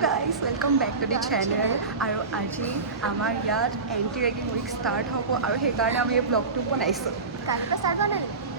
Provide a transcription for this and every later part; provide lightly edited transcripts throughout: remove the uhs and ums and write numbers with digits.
guys, welcome back to the channel. আৰু আজি আমাৰ ইয়াত এন্টি ৰেগিং উইক ষ্টাৰ্ট হ'ব আৰু সেইকাৰণে আমি এই ব্লগটো বনাইছোঁ।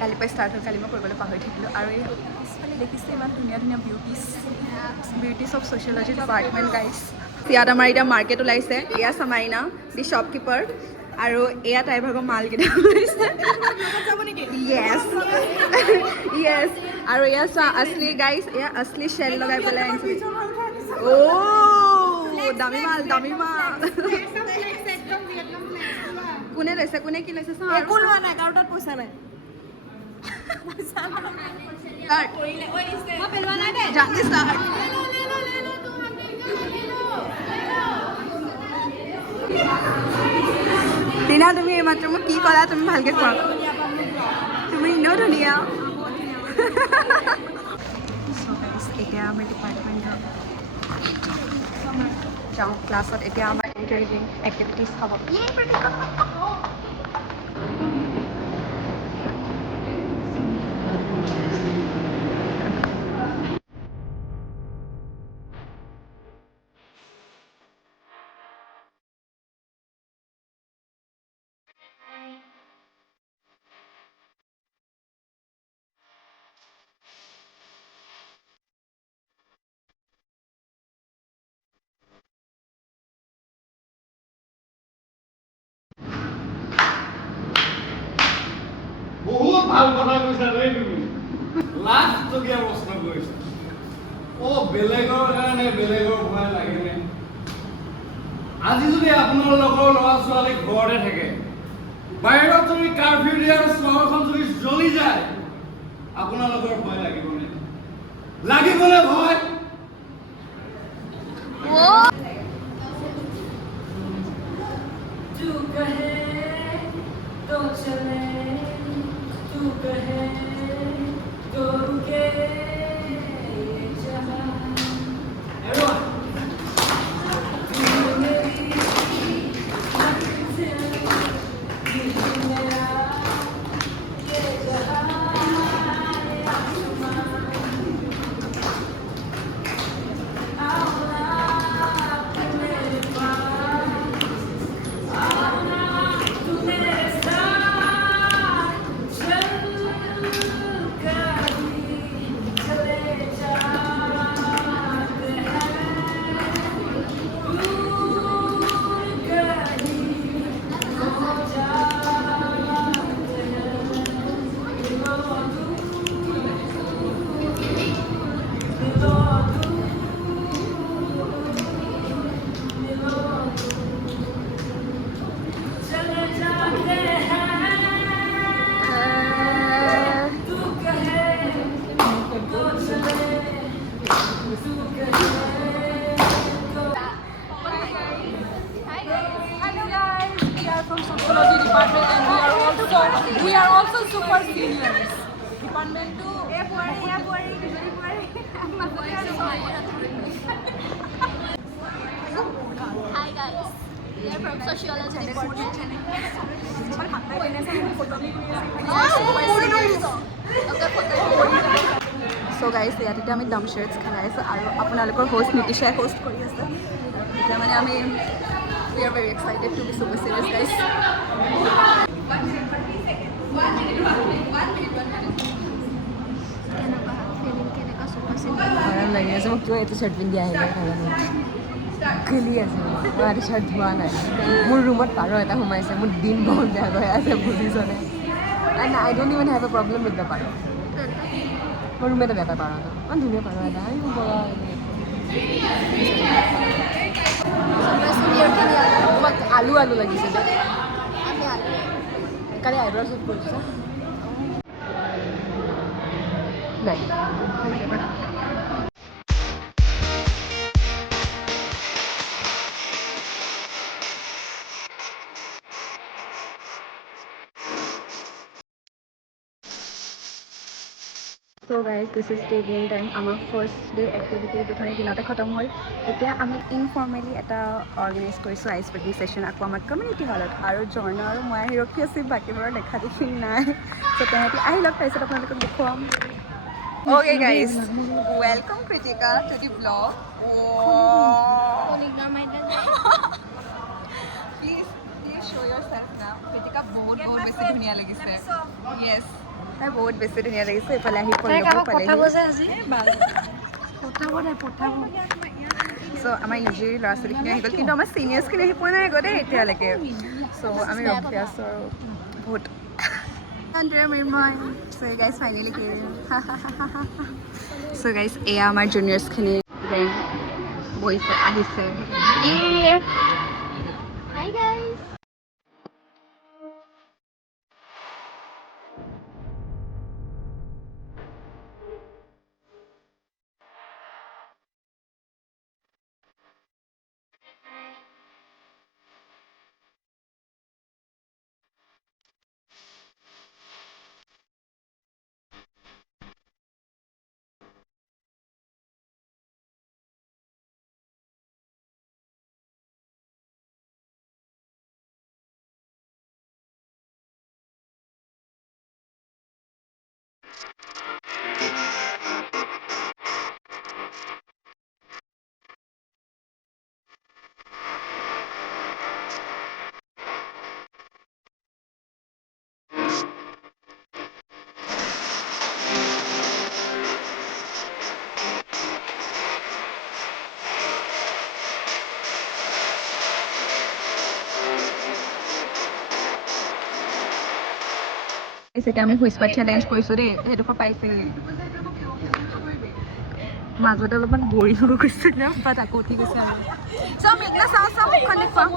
কালিৰ পৰা ষ্টাৰ্ট হ'ল, কালি মই কৰিবলৈ পাহৰি থাকিলোঁ। আৰু এই পিছফালে দেখিছে ইমান ধুনীয়া ধুনীয়া বিউটিছ অফ ছ'চিয়লজি ডিপাৰ্টমেণ্ট গাইজ। ইয়াত আমাৰ এতিয়া মাৰ্কেট ওলাইছে। এয়া চামাইনা দি শ্বপকিপাৰ আৰু এয়া তাইৰ ভাগৰ মালকেইটা ওলাইছে। য়েছ আৰু এয়া চোৱা আছলি গাইজ, এয়া আছলি শ্বেল লগাই পেলাই আনিছে। দামী মাল কোনে লৈছে, কোনে কি লৈছে চাওঁ। একো লোৱা নাই, কাৰো তাত পইচা নাই। টিনা, তুমি এইমাত্ৰ মোক কি ক'লা, তুমি ভালকৈ কোৱা। তুমি এনেও ধুনীয়া। এতিয়া আমাৰ ডিপাৰ্টমেণ্টত যাওঁ ক্লাছত। এতিয়া আমাৰ ইণ্টাৰেষ্টিং এক্টিভিটিজ হ'ব। বহুত ভাল কথা কৈছা দেই তুমি। লাখটকীয়া প্ৰশ্ন কৰিছা। বেলেগৰ কাৰণে বেলেগৰ ভয় লাগেনে? আজি যদি আপোনালোকৰ ল'ৰা ছোৱালী ঘৰতে থাকে, বাহিৰত যদি কাৰফিউ দিয়ে আৰু চহৰখন যদি জ্বলি যায়, আপোনালোকৰ ভয় লাগিবনে? লাগিবনে ভয়? Sociology department, and we are also super seniors. Department to Hi guys, we are from Sociology department. So guys, ইয়াত এতিয়া আমি ডাম শ্বেডছ খাই আছোঁ আৰু আপোনালোকৰ হোষ্ট নীতিশাই হোষ্ট কৰি আছে। এতিয়া মানে আমি we are very excited to be super serious guys. আৰাম লাগি আছে মোক। কিয় এইটো চাৰ্ট পিন্ধি আহিলে নাজানো, গলি আছে। মই এইটো চাৰ্ট ধোৱা নাই। মোৰ ৰুমত পাৰ এটা সোমাইছে। মোৰ দিন বহুত বেয়া গৈ আছে, বুজিছনে? And I don't even have a problem with the par. মোৰ ৰুমমেটে বেয়া পায় পাৰটো। ইমান ধুনীয়া পাৰ এটা। আলু লাগিছে যে কালি আইব্ৰ' শ্বুট কৰিছোঁ নাই। So guys, this is the game time. Our first day activity দুখনি দিনতে খতম হ'ল। এতিয়া আমি ইনফৰ্মেলি এটা অৰ্গেনাইজ কৰিছোঁ আইচ ব্ৰেকিং ছেশ্যন আকৌ আমাৰ কমিউনিটি হলত। আৰু জৰ্ণা আৰু মই আহি ৰখি আছোঁ, বাকীবোৰৰ দেখা দেখি নাই। চ' তেহেঁতি আহি লওক, তাৰপিছত আপোনালোকক দেখুৱাম। Okay guys, welcome Kritika to the vlog. Wow. Please show yourself now. Kritika বহুত বেছি ধুনীয়া লাগিছে. Yes. তাই বহুত বেছি ধুনীয়া লাগিছে এফালে আহি So আমাৰ ইউজুৱেলি ল'ৰা ছোৱালীখিনি আহি গ'ল কিন্তু আমাৰ চিনিয়ৰ্ছখিনি আহি পোৱা নাই আগতে এতিয়ালৈকে so আমি ৰখি আছোঁ আৰু বহুত So guys finally came. So guys এয়া আমাৰ জুনিয়ৰ্ছখিনি বহিছে আহিছে. Hi guys. এতিয়া আমি হুইস্পাৰ চেলেঞ্জ কৰিছোঁ দেই সেইডোখৰ পাইছিলোঁ মাজতে অলপমান বৰি হৈ গৈছিলে বাট আকৌ উঠি গৈছে আৰু চাওঁ মেঘনা চাওঁ মুখখন দেখুৱাম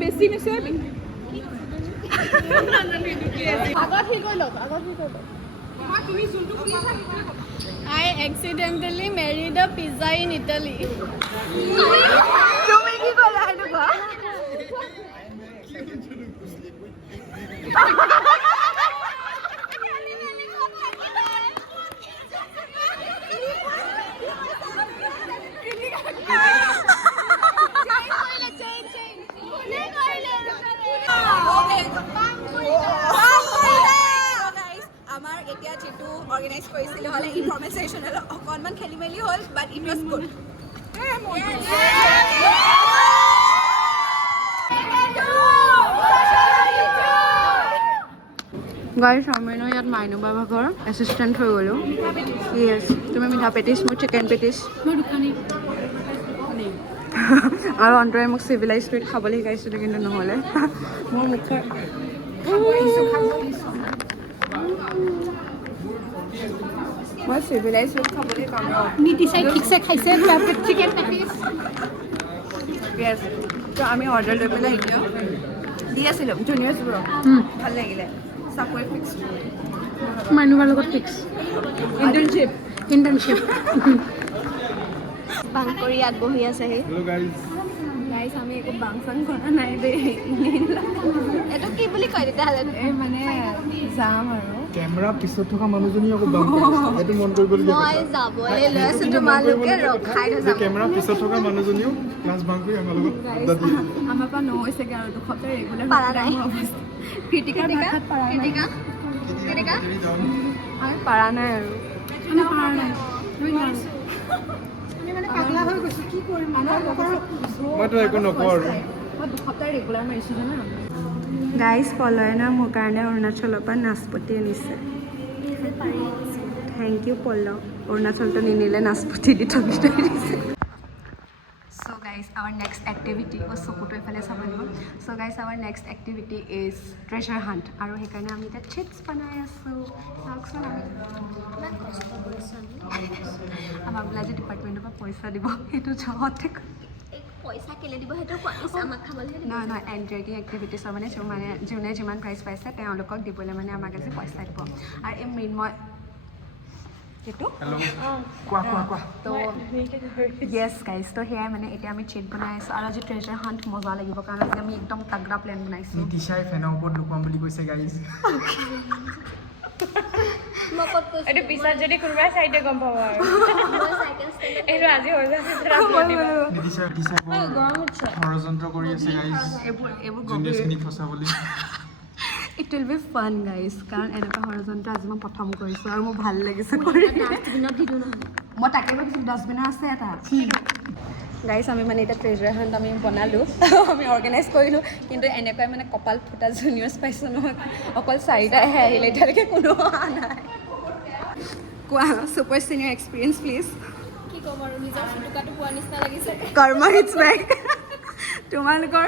বেছি নিছে I accidentally married a pizza in Italy. তুমি কি ক'লা এনেকুৱা আমাৰ এতিয়া যেটো অৰ্গানাইজ কৰিছিল হলে ইনফৰমেল সেশন অকনমান খেলি মেলি হ'ল বাট ইট ওয়াজ গুড গাইছ আমি ইয়াত মাইনুবা ভাগৰ এছিষ্টেণ্ট হৈ গ'লোঁ য়েছ তুমি মিঠা পেটিছ মোৰ চিকেন পেটিছ আৰু অন্তৰে মোক চিভিলাইজ ফুড খাবলৈ শিকাইছিলোঁ কিন্তু নহ'লে মোৰ মুখৰ মই চিভিলাইজ ফুড খাবলৈ কাম নীতিশাই ঠিকছে খাইছে চিকেন পেটিছ য়েছ তো আমি অৰ্ডাৰ লৈ পেলাই এতিয়া দি আছিলোঁ জুনিয়ৰ্ছবোৰক ভাল লাগিলে চাকৰি ফিক্স মানুহৰ লগত ফিক্স ইণ্টাৰ্ণশ্বিপ বাং কৰি ইয়াত বহি আছেহি গাইছ আমি একো বাং চাং কৰা নাই দেই এইটো কি বুলি কয় তেতিয়াহ'লে এই মানে যাম আৰু কেমেৰা পিছত থকা মানুহজনী আকৌ বাম এইটো মন কৰিবলগীয়া মই যাবলৈ লৈ আছোঁ তোমালোকে ৰখাই যে নাযাব কেমেৰা পিছত থকা মানুহজনীও ক্লাছ বাং কৰি আমাৰ লগত আমাৰ পৰা নহৈছেগৈ আৰু দুসপ্তাহ ৰেগুলাৰ পাৰা নাই ক্ৰিটিকাৰ ভাষাত পাৰা নাই আমি পাৰা নাই আৰু মইতো একো নকওঁ আৰু মই দুসপ্তাহ ৰেগুলাৰ মাৰিছোঁ জানা গাইজ পলয়নৰ মোৰ কাৰণে অৰুণাচলৰ পৰা নাচপতি আনিছে থেংক ইউ পল্লৱ অৰুণাচলটো নিনিলে নাচপতি দি থৈ দিছে So guys, our next activity was চকুটো এফালে চাব লাগিব So guys, our next activity is treasure hunt আৰু সেইকাৰণে আমি এতিয়া চিপছ বনাই আছোঁ চাওকচোন আমি আমাক বোলে আজি ডিপাৰ্টমেণ্টৰ পৰা পইচা দিব সেইটো জহতে পইচা কেলে দিব সেইটো কোৱা আমাক খাবলৈ দিব নহয় এণ্টাৰটেইনিং এক্টিভিটিছৰ মানে যোনে যিমান প্ৰাইজ পাইছে তেওঁলোকক দিবলৈ মানে আমাক আজি পইচা দিব আৰু এই মৃন্ময় এইটো কোৱা কোৱা কোৱা তো য়েছ গাইজ তো সেয়াই মানে এতিয়া আমি চেট বনাই আছোঁ আৰু আজি ট্ৰেজাৰ হাণ্ট মজা লাগিব কাৰণ আজি আমি একদম তাগৰা প্লেন বনাইছোঁ নিতিশাই ফেনৰ ওপৰত লুকুৱাম বুলি কৈছে গাইজ এইটো পিছত যদি কোনোবাই চাইতে গম পাব আৰু এইটো আজি হৈ যাচ্ছে নিতিশাই ষড়যন্ত্ৰ কৰি আছে গাইজ এইবোৰ জুনিয়ৰছখিনিক ফচাবলৈ it will be fun guys কাৰণ এনেকুৱা ষড়যন্ত্ৰ আজি মই প্ৰথম কৰিছোঁ আৰু মোৰ ভাল লাগিছে কৰি মই তাকে ভাবিছোঁ ডাষ্টবিনৰ আছে এটা গাইজ আমি মানে এতিয়া ট্ৰেজাৰ হাণ্ট আমি বনালোঁ আমি অৰ্গেনাইজ কৰিলোঁ কিন্তু এনেকুৱাই মানে কপাল ফুটা জুনিয়ৰ্ছ পাইছোঁ নহয় অকল 4টাহে আহিলে এতিয়ালৈকে কোনো অহা নাই কোৱা ছুপাৰ চিনিয়ৰ এক্সপিৰিয়েঞ্চ প্লিজ কি ক'ম আৰু নিজৰ ফুটুকাটো পোৱাৰ নিচিনা লাগিছে কৰ্মা হিটছ বেক তোমালোকৰ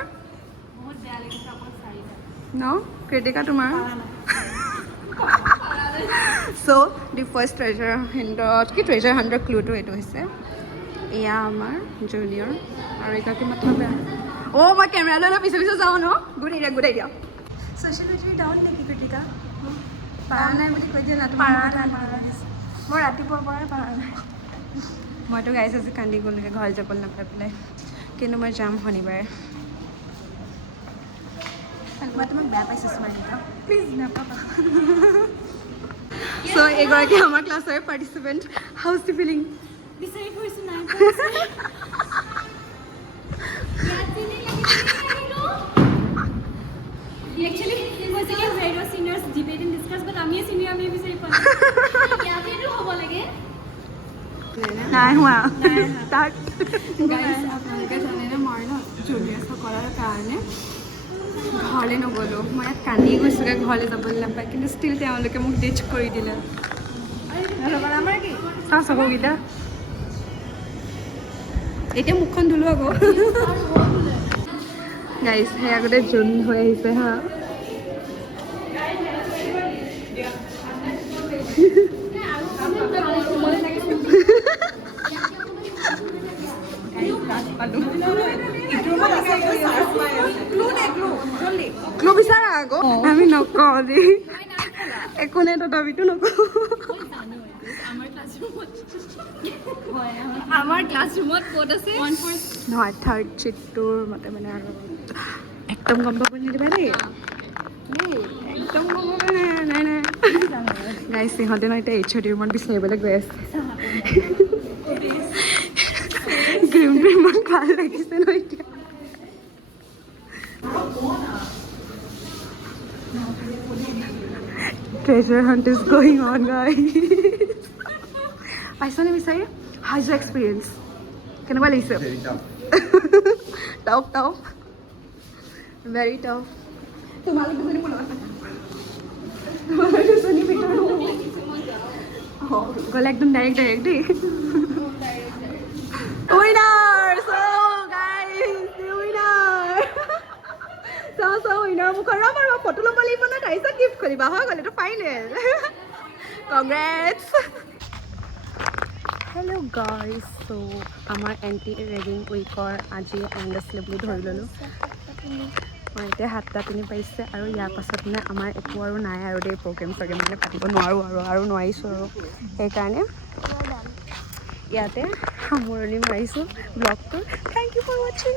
বহুত বেয়া লাগিছে অকল 4টা ন ক্ৰিটিকা তোমাৰ চ' দি ফাৰ্ষ্ট ট্ৰেজাৰ হাণ্টত কি ট্ৰেজাৰ হাণ্টৰ ক্লুটো এইটো হৈছে এয়া আমাৰ জুনিয়ৰ আৰু এগৰাকী মাথা বেয়া অ' মই কেমেৰা লৈ পিছে পিছে যাওঁ ন গুড আইডিয়া ছ'চিয়লজিৰ ডাউট নেকি ক্ৰিটিকা পাৰা নাই বুলি কৈ দিয়া না পাৰা নাই মই ৰাতিপুৱাৰ পৰাই পাৰা নাই মইতো গাইছ আজি কান্দি গ'লগৈ ঘৰ যাবলৈ নাপাই পেলাই কিন্তু মই যাম শনিবাৰে মই তোমাক বেয়া পাইছোঁ স্মাৰ্টিকা প্লিজ নাপাবা চ' এগৰাকী আমাৰ ক্লাছৰে পাৰ্টিচিপেণ্ট হাউচ দি ফিলিং বিচাৰি ফুৰিছোঁ নাই একচুৱেলি কৈছে কি ভেৰিও চিনিয়ৰ্ছ ডিবেট এণ্ড ডিছকাছ বাট আমিয়ে চিনিয়ৰ আমি বিচাৰি পোৱা ইয়াতেতো হ'ব লাগে নাই হোৱা তাক গাইজ আপোনালোকে জানেনে মই ন জুনিয়ৰ্ছসকলৰ কাৰণে ঘৰলৈ নগ'লোঁ মই ইয়াত কান্দি গৈছোঁগৈ ঘৰলৈ যাবলৈ নাপায় কিন্তু ষ্টিল তেওঁলোকে মোক ডিচ কৰি দিলে আমাৰ কি চাওঁ চবকেইটা এতিয়া মুখখন ধুলো আকৌ গাইজ সেই আগতে জোন হৈ আহিছে হা ক্লু বিচাৰা আকৌ আমি নকওঁ দেই একো নাই তথাপিতো নকওঁ আমাৰ ক্লাছৰুমত ক'ত আছে নহয় থাৰ্ড চিটটোৰ মতে মানে আৰু একদম গম পাব নিদিবা দেই একদম গম পাব নাই গাইজ সিহঁতে ন এতিয়া HOD ৰুমত বিচাৰিবলৈ গৈ আছে ক্ৰীমটো ইমান ভাল লাগিছে ন এতিয়া treasure hunt is going on guys পাইছনে বিচাৰি হাউ ইজ your experience কেনেকুৱা লাগিছে টাফ ভেৰি টাফ তোমালোক দুজনী মোৰ লগত তোমালোক দুজনী ভিতৰত গ'লে একদম ডাইৰেক্ট দেই winner so guys the winner so winner মুখৰ আমাৰ ফটো ল'ব লাগিব ন তাৰপিছত গিফ্ট কৰিবা হৈ গ'ল এইটো ফাইনেল কংগ্ৰেটছ হেল্ল' গাইজ চ' আমাৰ এণ্টি ৰেগিং উইকৰ আজি এণ্ড আছিলে বুলি ধৰি ল'লোঁ মই এতিয়া 7টা তিনি পাইছে আৰু ইয়াৰ পাছত মানে আমাৰ একো আৰু নাই আৰু দেই প্ৰগ্ৰেম মানে পাতিব নোৱাৰোঁ আৰু নোৱাৰিছোঁ আৰু সেইকাৰণে ইয়াতে সামৰণি মাৰিছোঁ ব্লগটো থেংক ইউ ফৰ ৱাচিং